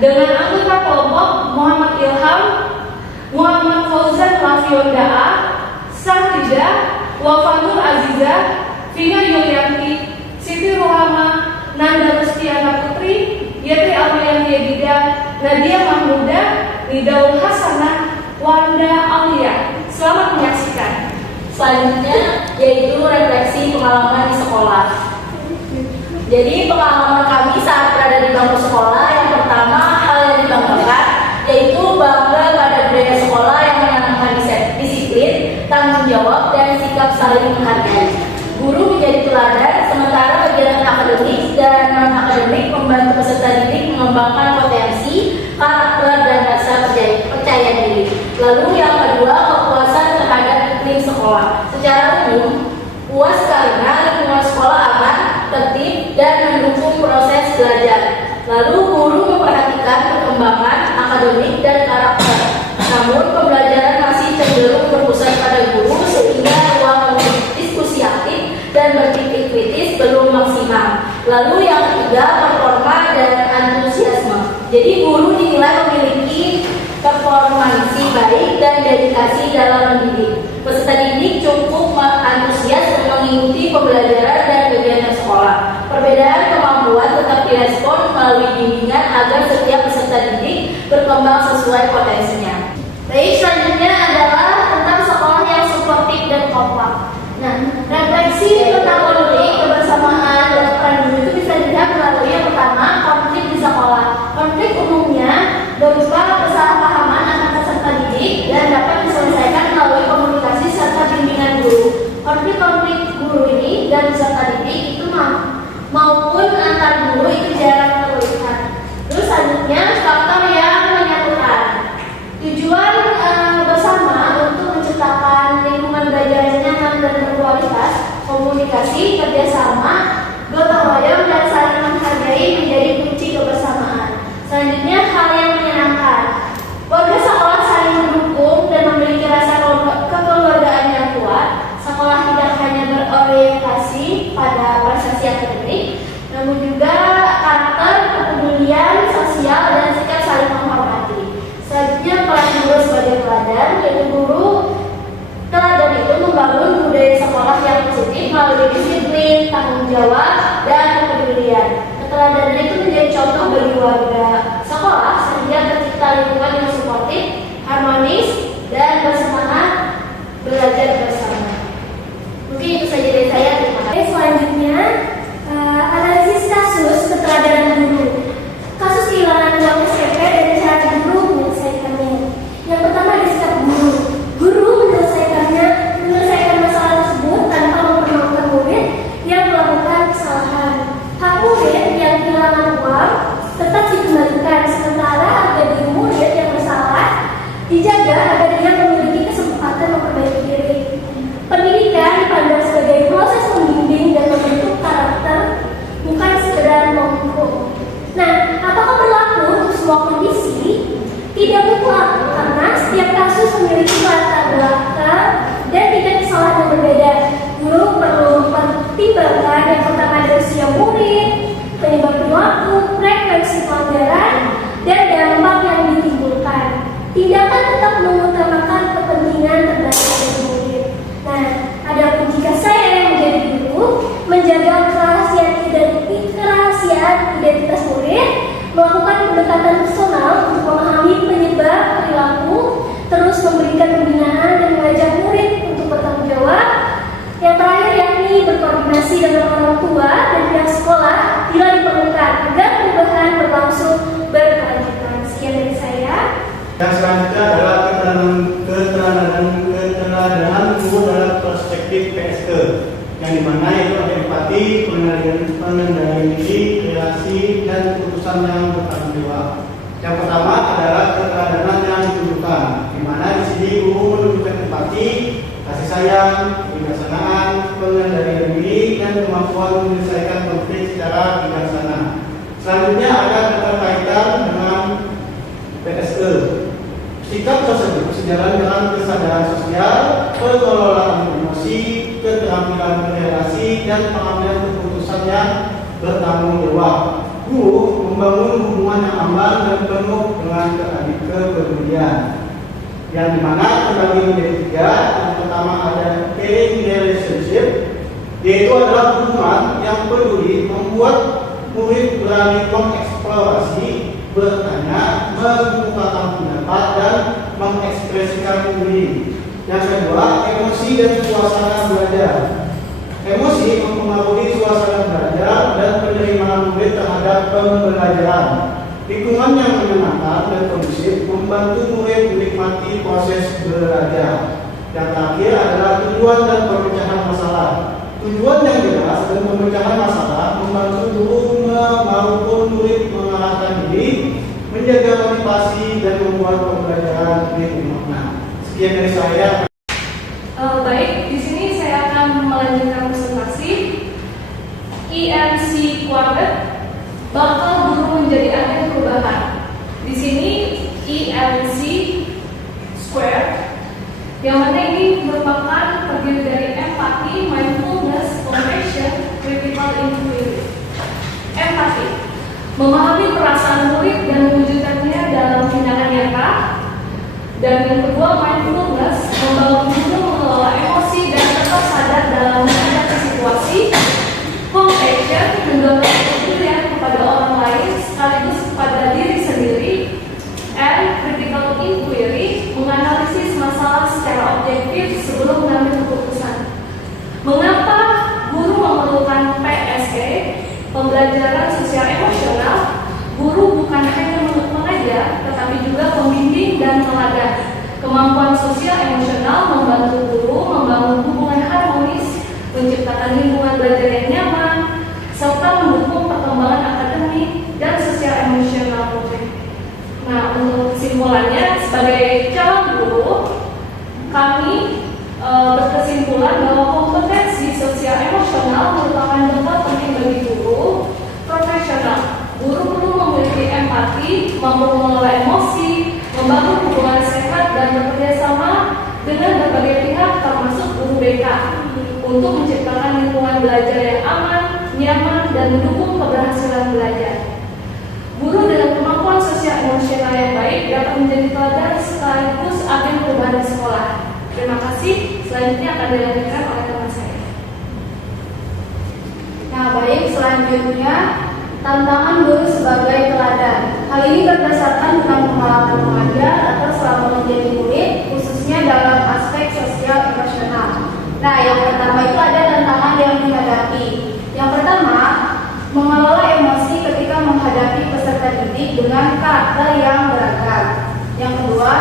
dengan anggota kelompok Muhammad Ilham, Muhammad Fauzan Lafionda, Sahidah, Wafanur Aziza, Vina Yulianti, Siti Rohama, Nanda Rustiana Putri, Yati Almayani Yedida, Nadia Mahmuda, Nidaul Hasanah, Wanda Aulia. Selamat menyaksikan. Selanjutnya yaitu refleksi pengalaman di sekolah. Jadi pengalaman kami saat berada di bangku sekolah, yang pertama hal yang dibanggakan yaitu bangga pada budaya sekolah yang menanamkan disiplin, tanggung jawab, dan sikap saling menghargai. Guru menjadi teladan, sementara kegiatan akademik dan non-akademik membantu peserta didik mengembangkan potensi, karakter, dan rasa percaya diri. Lalu yang kedua, kepuasan terhadap iklim sekolah. Secara umum, puas karena lingkungan sekolah aman, tertib, dan mendukung proses belajar. Lalu guru memperhatikan perkembangan akademik dan karakter. Namun pembelajaran masih cenderung berpusat pada guru sehingga ruang diskusi aktif dan berpikir kritis belum maksimal. Lalu yang ketiga, performa dan antusiasme. Jadi guru dinilai memiliki performansi baik dan dedikasi dalam mendidik. Peserta didik cukup antusias mengikuti pembelajaran dan kegiatan sekolah. Perbedaan kemampuan tetap direspon melalui bimbingan agar setiap peserta didik berkembang sesuai potensinya. Baik, selanjutnya adalah tentang sekolah yang suportif dan kompak. Nah, refleksi tentang konflik, kebersamaan, dan peran guru itu bisa dilihat melalui yang pertama, konflik di sekolah. Konflik umumnya berupa kesalahpahaman antara peserta didik dan dapat diselesaikan melalui komunikasi serta bimbingan guru. Konflik-konflik guru ini dan peserta didik itu maupun antar guru itu jarang terlihat. Terus selanjutnya faktor yang menyatukan. Tujuan bersama untuk menciptakan lingkungan belajar yang nyaman dan berkualitas, komunikasi, kerjasama, gotong royong, dan saling menghargai menjadi kunci kebersamaan. Selanjutnya hal yang menyenangkan. Warga sekolah saling mendukung dan memiliki rasa kekeluargaan yang kuat. Sekolah tidak hanya berorientasi pada prestasi akademik, namun juga karakter, kepedulian sosial, dan sikap saling menghormati. Selanjutnya peran guru sebagai teladan, yaitu guru teladan itu membangun budaya sekolah yang positif melalui disiplin, tanggung jawab, dan kepedulian. Keteladanan itu menjadi contoh bagi warga sekolah sehingga tercipta lingkungan yang suportif, harmonis, dan bersemangat belajar bersama. Mungkin itu saja dari saya. Terima kasih. Selanjutnya analisis kasus keteladanan guru. Kasus kehilangan uang SPP dan cara guru menyelesaikannya. Yang pertama adalah sikap guru. Guru menyelesaikan masalah tersebut tanpa mempermalukan murid yang melakukan kesalahan. Hak murid yang kehilangan uang tetap dikembalikan, sementara harga diri murid yang bersalah dijaga agar dia memiliki kesempatan memperbaiki diri. Pendidikan dipandang sebagai proses membimbing dan membentuk karakter, bukan sekedar menghukum. Nah, apakah berlaku untuk semua kondisi? Tidak mutlak, karena setiap kasus memiliki latar belakang dan tingkat kesalahan yang berbeda. Guru perlu mempertimbangkan yang pertama dari usia murid, penyebab perilaku, frekuensi pelanggaran, dan dampak yang ditimbulkan. Tindakan tetap mengutamakan kepentingan terbaik dari murid. Nah, adapun jika saya yang menjadi guru, menjaga kerahasiaan identitas murid, melakukan pendekatan personal untuk memahami penyebab perilaku, terus memberikan pembinaan dan mengajak murid untuk bertanggung jawab. Yang terakhir yakni berkoordinasi dengan orang tua dan pihak sekolah bila diperlukan agar perubahan berlangsung berkelanjutan. Sekian dari saya. Yang selanjutnya adalah keteladanan guru dalam perspektif PSK, yang dimana itu ada empati, pengendalian diri, relasi, dan keputusan yang bertanggung jawab. Yang pertama adalah keteladanan yang ditunjukkan, dimana di sini guru menunjukkan empati, kasih sayang, kebijaksanaan, pengendalian diri, dan kemampuan menyelesaikan konflik secara bijaksana. Selanjutnya ada keterkaitan dengan PSE. Sikap tersebut sejalan dengan kesadaran sosial, pengelolaan emosi, keterampilan berrelasi, dan pengambilan keputusan yang bertanggung jawab. Guru membangun hubungan yang aman dan penuh dengan kepedulian. Yang dimana terbagi menjadi 3. Yang pertama ada caring relationship, yaitu adalah hubungan yang peduli membuat murid berani mengeksplorasi, bertanya, mengungkapkan pendapat, dan mengekspresikan diri. Yang kedua, emosi dan suasana belajar. Emosi mempengaruhi suasana belajar dan penerimaan murid terhadap pembelajaran. Lingkungan yang menyenangkan dan kondusif membantu murid menikmati proses belajar. Yang terakhir adalah tujuan dan pemecahan masalah. Tujuan yang jelas dan pemecahan masalah membantu guru maupun murid mengarahkan diri, menjaga motivasi, dan membuat pembelajaran lebih bermakna. Sekian dari saya. Baik, di sini saya akan melanjutkan presentasi. EMC Quartet bakal guru menjadi agen perubahan. Di sini EMC Square, yang mana ini merupakan terdiri dari empati, mindfulness, compassion, critical inquiry. Empati, memahami perasaan murid dan mewujudkannya dalam tindakan nyata. Dan yang kedua, mindfulness, membangun guru mengelola emosi dan tetap sadar dalam menghadapi situasi. Compassion, mendorong kepedulian kepada orang lain sekaligus kepada diri sendiri. And critical inquiry, menganalisis masalah secara objektif sebelum mengambil keputusan. Mengapa guru memerlukan PSE, pembelajaran sosial emosional? Guru bukan hanya mengajar, tetapi juga pembimbing dan teladan. Kemampuan sosial emosional membantu guru membangun hubungan harmonis, menciptakan lingkungan belajar yang nyaman, serta mendukung perkembangan akademik dan sosial emosional murid. Nah, untuk kesimpulannya, sebagai calon guru, kami berkesimpulan bahwa kompetensi sosial emosional merupakan bekal penting bagi guru profesional. Guru perlu memiliki empati, mampu mengelola emosi, membangun hubungan sehat, dan bekerja sama dengan berbagai pihak termasuk guru BK untuk menciptakan lingkungan belajar yang aman, nyaman, dan mendukung keberhasilan belajar. Guru dengan kemampuan sosial emosional yang baik dapat menjadi teladan sekaligus agen perubahan di sekolah. Terima kasih. Selanjutnya akan dilanjutkan oleh teman saya. Nah, baik, selanjutnya tantangan guru sebagai teladan. Hal ini berdasarkan dengan pengalaman mengajar atau selama menjadi murid, khususnya dalam aspek sosial emosional. Nah, yang pertama itu ada tantangan yang dihadapi. Yang pertama, mengelola emosi ketika menghadapi peserta didik dengan karakter yang beragam. Yang kedua,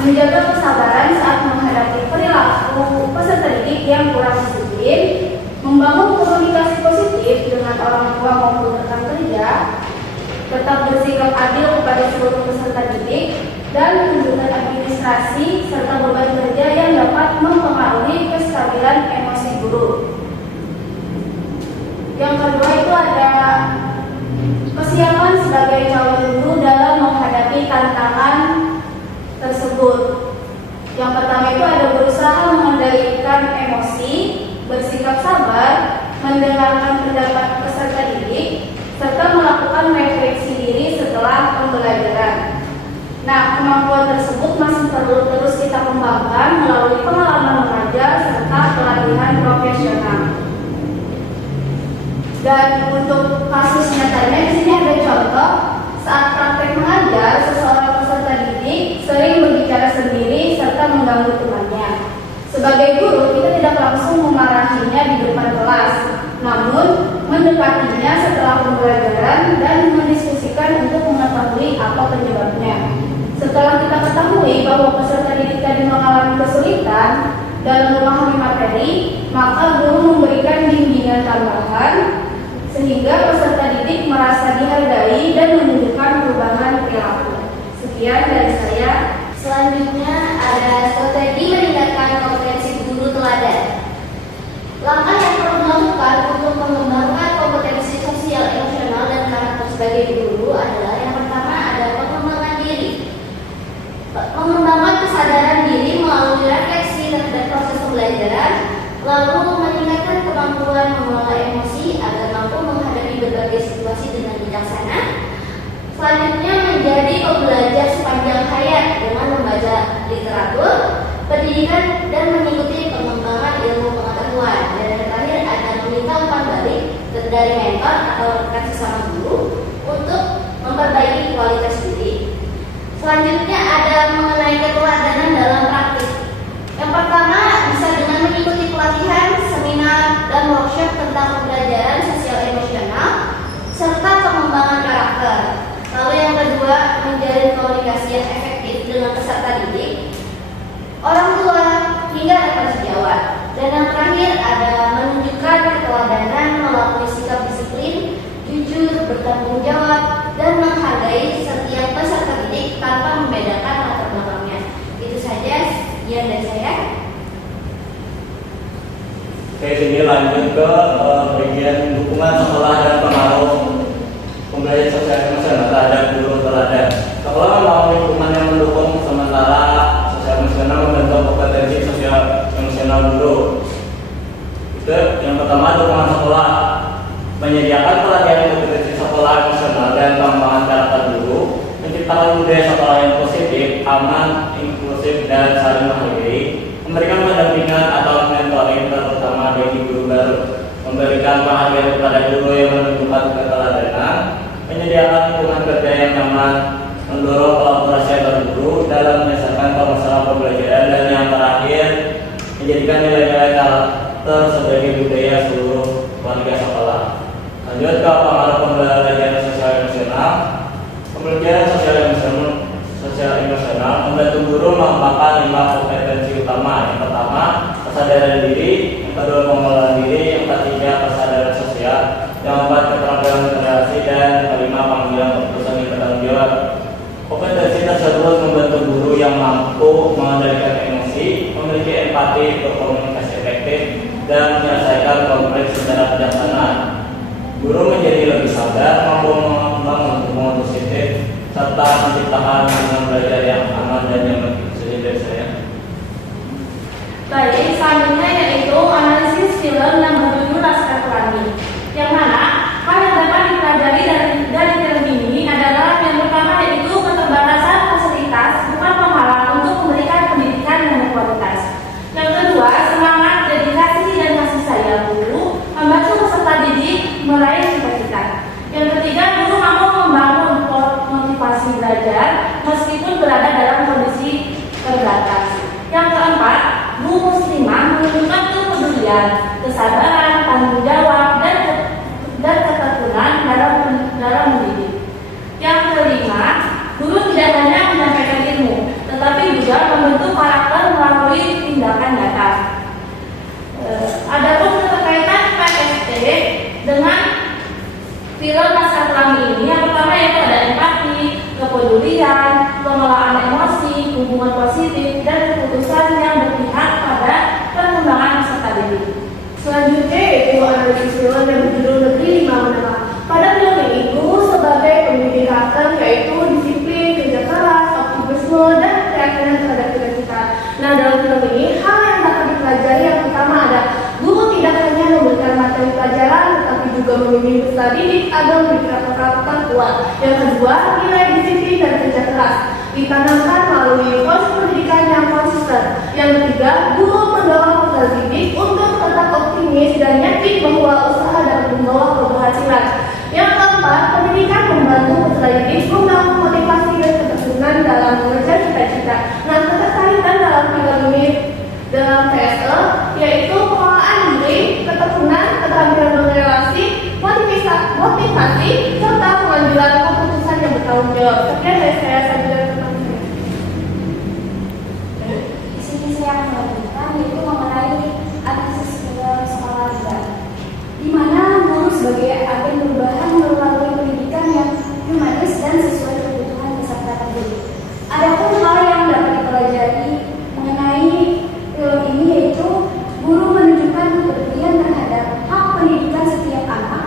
menjaga kesabaran saat menghadapi perilaku peserta didik yang kurang disiplin, membangun komunikasi positif dengan orang tua maupun rekan kerja, tetap bersikap adil kepada seluruh peserta didik, dan menunjukkan administrasi serta beban kerja yang dapat mempengaruhi kestabilan emosi guru. Yang kedua itu ada kesiapan sebagai calon guru dalam menghadapi tantangan tersebut. Yang pertama itu ada berusaha mengendalikan emosi, bersikap sabar, mendengarkan pendapat peserta didik, serta melakukan refleksi diri setelah pembelajaran. Nah, kemampuan tersebut masih perlu terus kita kembangkan melalui pengalaman mengajar serta pelatihan profesional. Dan untuk kasus nyatanya di sini ada contoh saat praktek mengajar, seseorang peserta didik sering berbicara sendiri serta mengganggu temannya. Sebagai guru, kita tidak langsung memarahinya di depan kelas, namun mendekatinya setelah pembelajaran dan mendiskusikan untuk mengetahui apa penyebabnya. Setelah kita ketahui bahwa peserta didik tadi mengalami kesulitan dalam memahami materi, maka guru memberikan bimbingan tambahan sehingga peserta didik merasa dihargai dan menunjukkan perubahan perilaku. Sekian dari saya. Selanjutnya ada strategi meningkatkan kompetensi guru teladan. Langkah yang perlu dilakukan untuk mengembangkan kompetensi sosial, emosional, dan karakter sebagai guru adalah yang pertama ada pengembangan diri. Pengembangan kesadaran diri melalui refleksi terhadap proses pembelajaran, lalu meningkatkan kemampuan mengelola emosi agar mampu menghadapi berbagai situasi dengan bijaksana. Selanjutnya menjadi pembelajar sepanjang hayat dengan membaca literatur, pendidikan, dan mengikuti pengembangan ilmu pengetahuan. Dan yang terakhir ada meminta umpan balik dari mentor atau rekan sesama guru untuk memperbaiki kualitas diri. Selanjutnya ada mengenai keteladanan dalam praktik. Yang pertama bisa dengan mengikuti pelatihan, seminar, dan workshop tentang pembelajaran sosial emosional serta pengembangan karakter. Lalu yang kedua, menjalin komunikasi yang efektif dengan peserta didik, orang tua, hingga rekan sejawat. Dan yang terakhir ada menunjukkan keteladanan melalui sikap disiplin, jujur, bertanggung jawab, dan menghargai setiap peserta didik tanpa membedakan latar belakangnya. Itu saja sekian dari saya. Oke, sini lanjut ke bagian dukungan sekolah dan pengaruh pembelajaran sosial emosional terhadap guru teladan. Sekolah melalui dukungan yang mendukung sementara sosial emosional membentuk kompetensi sosial emosional guru. Itu yang pertama, dukungan sekolah menyediakan pelatihan kompetensi sekolah emosional dan pengembangan karakter guru, menciptakan budaya sekolah yang positif, aman, inklusif, dan saling menghargai, memberikan pendampingan atau mentoring terutama bagi guru baru, memberikan penghargaan kepada guru yang menunjukkan keteladanan, menyediakan lingkungan kerja yang nyaman, mendorong kolaborasi antar guru dalam menyelesaikan permasalahan pembelajaran, dan yang terakhir menjadikan nilai-nilai karakter sebagai budaya seluruh warga sekolah. Lanjut ke pengaruh pembelajaran sosial emosional. Pembelajaran sosial emosional membantu guru mengembangkan 5 kompetensi utama. Yang pertama, kesadaran diri; yang kedua, pengelolaan diri; yang ketiga, kesadaran sosial; yang keempat, keterampilan berrelasi; dan yang kelima, pengambilan keputusan yang bertanggung jawab. Kompetensi tersebut membantu guru yang mampu mengendalikan emosi, memiliki empati, berkomunikasi efektif, dan menyelesaikan konflik secara bijaksana. Guru menjadi lebih sadar, mampu mengembang hubungan positif, serta menciptakan lingkungan belajar yang aman dan nyaman. Itu saja dari saya. Baik, selanjutnya yaitu analisis film yang berjudul Laskar Pelangi, yang mana hal yang dapat dipelajari dari film ini adalah yang pertama yaitu keterbatasan fasilitas bukan penghalang untuk memberikan pendidikan yang berkualitas. Yang kedua, semangat, dedikasi, dan kasih sayang guru membantu peserta didik meraih cita-cita. Yang ketiga, guru mampu membangun motivasi belajar meskipun berada dalam kondisi terbatas. Yang keempat, Bu Muslimah menunjukkan kepedulian, kesabaran, tanggung jawab, dan ketekun dalam mendidik. Yang kelima, guru tidak hanya menyampaikan ilmu, tetapi juga membentuk karakter melalui tindakan nyata. Adapun keterkaitan PST dengan film Laskar Pelangi ini, yang pertama yaitu ada empati, kepedulian, pengelolaan emosi, hubungan positif, dan keputusan yang berpihak pada perkembangan peserta didik. Selanjutnya yaitu analisis film yang berjudul Negeri 5 Menengah. Pada film ini, guru sebagai pembimbing karakter yaitu disiplin, kerja keras, optimisme, dan keyakinan terhadap cita-cita. Nah, dalam film ini, hal yang dapat dipelajari yang pertama ada guru tidak hanya memberikan materi pelajaran, tetapi juga membimbing peserta didik agar memiliki karakter kuat. Yang kedua, nilai disiplin dan kerja keras ditanamkan melalui proses pendidikan yang konsisten. Yang ketiga, guru mendorong peserta didik untuk tetap optimis dan yakin bahwa usaha dapat membawa keberhasilan. Yang keempat, pendidikan membantu peserta didik membangun motivasi dan ketekunan dalam mengejar cita-cita. Nah, keterkaitan dalam film ini dalam PSE yaitu pengelolaan diri, ketekunan, keterampilan berrelasi, motivasi, serta pengambilan keputusan yang bertanggung jawab. Sekian dari saya saja. Di sini saya akan melanjutkan yaitu mengenai analisis film sekolah juga, di mana guru sebagai agen perubahan melalui pendidikan yang humanis dan sesuai kebutuhan peserta didik. Adapun hal yang dapat dipelajari mengenai film ini yaitu guru menunjukkan kepedulian terhadap hak pendidikan setiap anak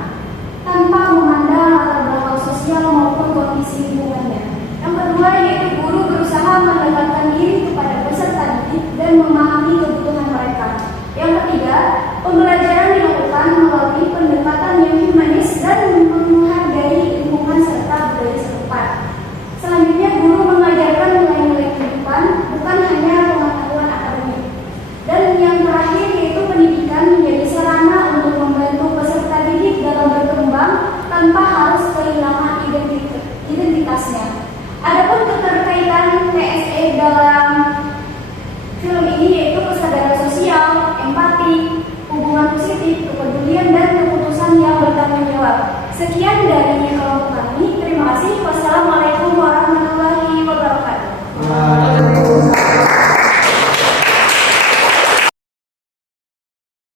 tanpa memandang latar belakang sosial maupun kondisi lingkungannya. Yang kedua yaitu guru berusaha mendekatkan diri kepada peserta didik dan memahami kebutuhan mereka. Yang ketiga, pembelajaran dilakukan melalui pendekatan yang humanis dan menghargai lingkungan serta budaya setempat. Sekian